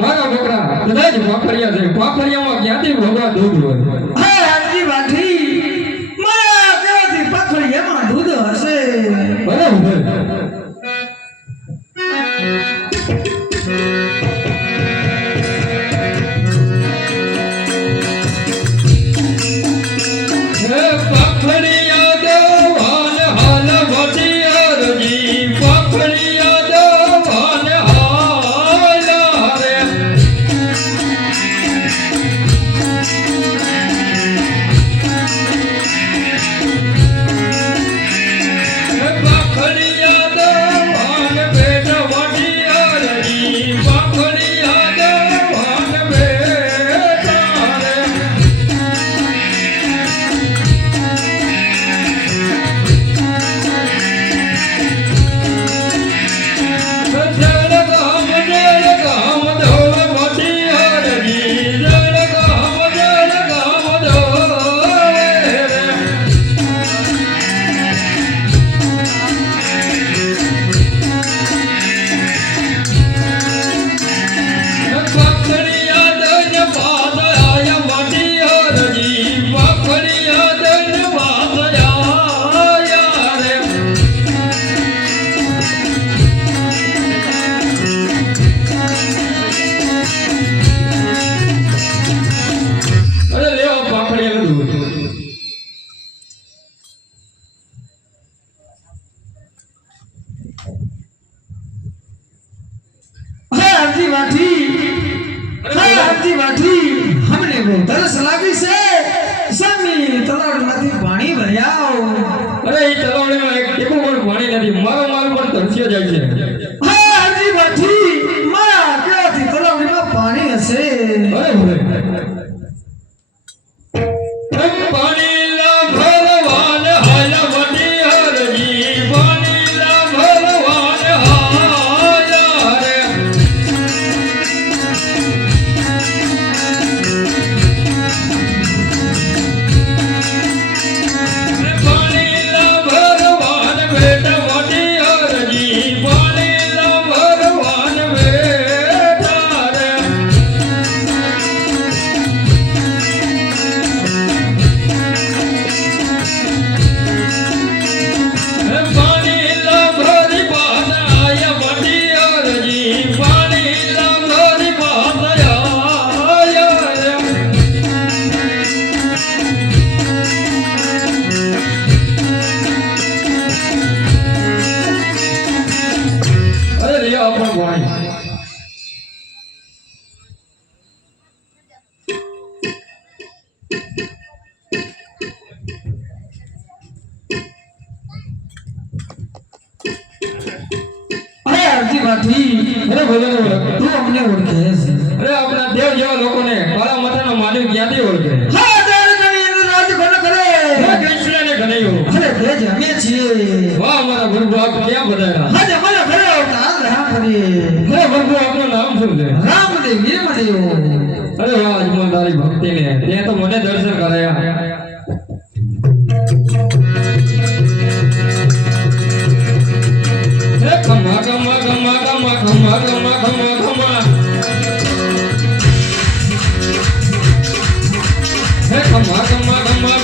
મારા બકરા કદાચ પાખડિયા છે, પાખડિયામાં ક્યાંથી ભોગવા દૂધ હોય? હા આજી વાઠી મારા કહેવાથી પાખડિયામાં દૂધ હશે. બરાબર. તરસ લાગી છે સામી તલાવમાંથી પાણી ભર્યા અરે એ તલાવડીમાં એક ટીપું પણ પાણી નથી, મારો માલ પણ તરસ્યો જાય છે. હા હરજી ભાઠી મારા કેવાથી તલાવડીમાં પાણી હશે અરે ભલે પાણી લા ભરવાન હાલ વડી હરજી, પાણી લા ભરવાન હાલ રે. પાણી લા ભરવાન બેટા વડી હરજી, પાણી લા ભરવાન બેટા રે. પાણી લા ભરી પાસ આયા વડી હરજી, પાણી લા ભરી પાસ આયા રે. અરે રિયા પણ પાણી અરે હરજી ભાઠી અરે ભલે બોલો. તું અમને ઓળખે છે અરે આપણા દેવ જેવા લોકોને કાળા માથાનો માનવ ક્યાંથી ઓળખે? હા તારે ઘણી અંદર રાજ કોણ કરે હે કૃષ્ણને ઘણ્યો. અરે તે જ અમે છીએ વાહ મારા પ્રભુ, આપ ક્યાં બધાયા? આજે મને ઘરે આવતા રામ કરી હે પ્રભુ, આપનું નામ શું છે? રામદેવ વીરમદેવ અરે વાહ અજમલ, તારી ભક્તિને તે તો મને દર્શન કરાયા. હે ખમા ખમા ખમા ખમા ખમા ખમા ખમા ખમા. હે ખમા ખમા ખમા